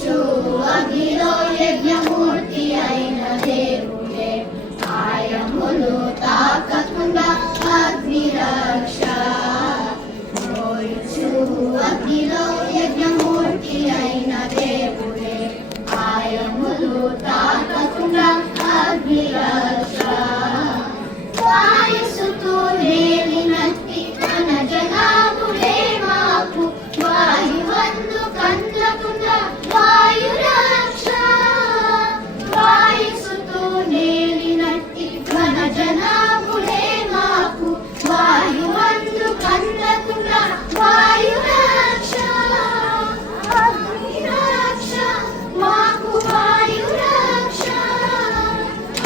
అగ్నిలో యజ్ఞమూర్తి అయిన దేవుడే ఆయములు తాకకుండా అగ్ని రక్ష అగ్నిలో యజ్ఞమూర్తి అయిన దేవుడే ఆయములు తాకకుండా అగ్ని రక్ష వాయుసుతో నేలినట్టి మన జనాభుడే మాకు వాయువందు కందకుండా వాయు రక్ష వాయుసుతో నేలినట్టి మన జనాభుడే మాకు వాయువందు కందకుండా వాయు రక్ష అగ్ని రక్ష మాకు వాయు రక్ష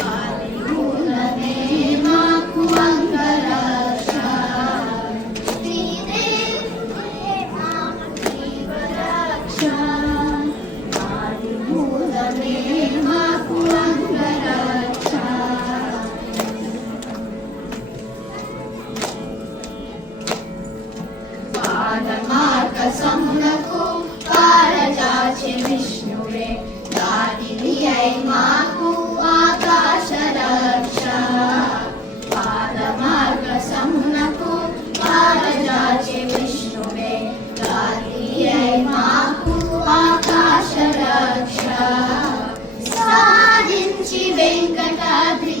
ఆదిమూలమే మాకు అంగరక్ష శ్రీదేవుడే మాకు జీవరక్ష ఆదిమూలమే మాకు అంగరక్ష పాదమార్గసమునకు పారజాచి విష్ణువే దారిని అయి మాకు ఆకాశ రక్ష పాదమార్గసమునకు పారజాచి విష్ణువే దారిని అయి మాకు ఆకాశ రక్ష సాధించి వెంకటాద్రి